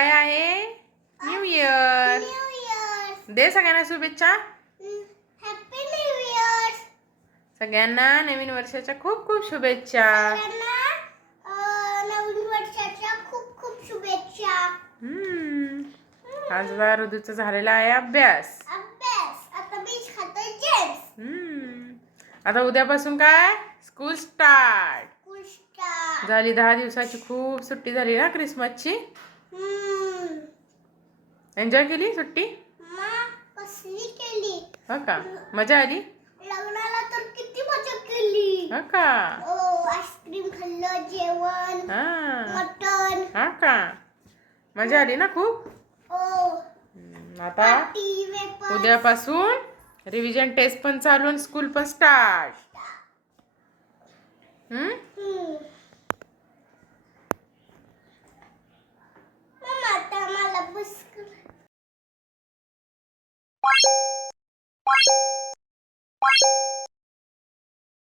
काय आहे? New year. दे सगळ्यांना शुभेच्छा. Happy new year. सगळ्यांना नवीन वर्षाच्या खूप खूप शुभेच्छा. नवीन वर्षाच्या खूप खूप शुभेच्छा. आज ऋतूचा झालेला आहे अभ्यास. आता बीच खातोय चिप्स. आता उद्यापासून काय? स्कूल स्टार्ट झाली. 10 दिवसाची खूप सुट्टी झाली ना क्रिसमसची. एन्जॉय केली सुट्टी? कसली केली. हो का? मजा आली? लग्नाला तर किती मजा केली. हो का? आईस्क्रीम खाल्लं, जेवण, मटन. हा का? मजा आली ना खूप. आता उद्यापासून रिव्हिजन टेस्ट पण चालू आणि स्कूल पण स्टार्ट.